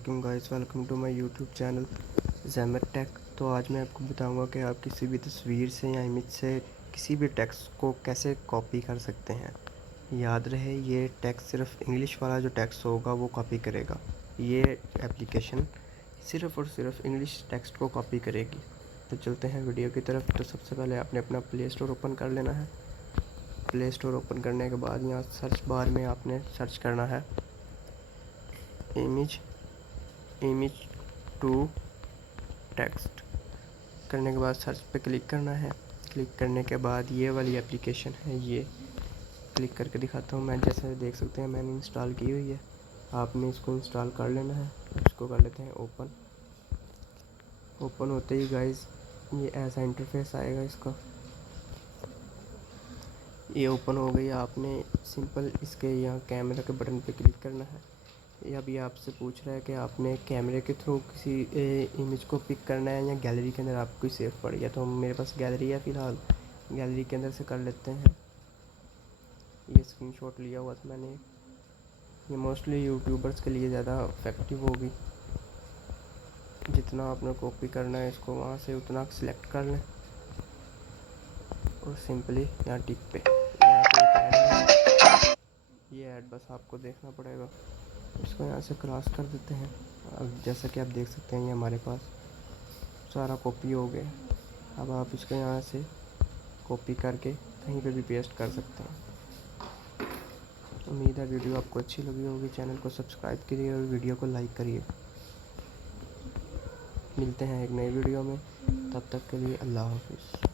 Welcome to my YouTube channel Zaimer Tech. तो आज मैं आपको बताऊंगा कि आप किसी भी तस्वीर से या इमेज से किसी भी टेक्स्ट को कैसे कॉपी कर सकते हैं। याद रहे, ये टेक्स्ट सिर्फ इंग्लिश वाला जो टेक्स्ट होगा वो कॉपी करेगा। ये एप्लीकेशन सिर्फ़ और सिर्फ इंग्लिश टेक्स्ट को कॉपी करेगी। तो चलते हैं वीडियो की तरफ। तो सबसे पहले आपने अपना प्ले स्टोर ओपन कर लेना है। प्ले स्टोर ओपन करने के बाद यहाँ सर्च बार में आपने सर्च करना है इमेज टू टेक्स्ट। करने के बाद सर्च पे क्लिक करना है। क्लिक करने के बाद ये वाली एप्लीकेशन है, ये क्लिक करके दिखाता हूँ मैं। जैसे देख सकते हैं मैंने इंस्टॉल की हुई है, आपने इसको इंस्टॉल कर लेना है। इसको कर लेते हैं ओपन। ओपन होते ही गाइस ये ऐसा इंटरफेस आएगा इसका। ये ओपन हो गई। आपने सिंपल इसके यहाँ कैमरा के बटन पे क्लिक करना है। ये अभी आपसे पूछ रहा है कि आपने कैमरे के थ्रू किसी इमेज को पिक करना है या गैलरी के अंदर आपको कोई सेव पड़ी है। तो मेरे पास गैलरी है, फ़िलहाल गैलरी के अंदर से कर लेते हैं। ये स्क्रीनशॉट लिया हुआ था मैंने। ये मोस्टली यूट्यूबर्स के लिए ज़्यादा इफेक्टिव होगी। जितना आपने कॉपी करना है इसको वहाँ से उतना सिलेक्ट कर लें और सिंपली यहाँ टिक पे ये ऐड बस आपको देखना पड़ेगा। इसको यहाँ से क्रॉस कर देते हैं। अब जैसा कि आप देख सकते हैं ये हमारे पास सारा कॉपी हो गया। अब आप इसको यहाँ से कॉपी करके कहीं पे भी पेस्ट कर सकते हैं। उम्मीद है वीडियो आपको अच्छी लगी होगी। चैनल को सब्सक्राइब करिए और वीडियो को लाइक करिए। मिलते हैं एक नई वीडियो में, तब तक के लिए अल्लाह हाफिज़।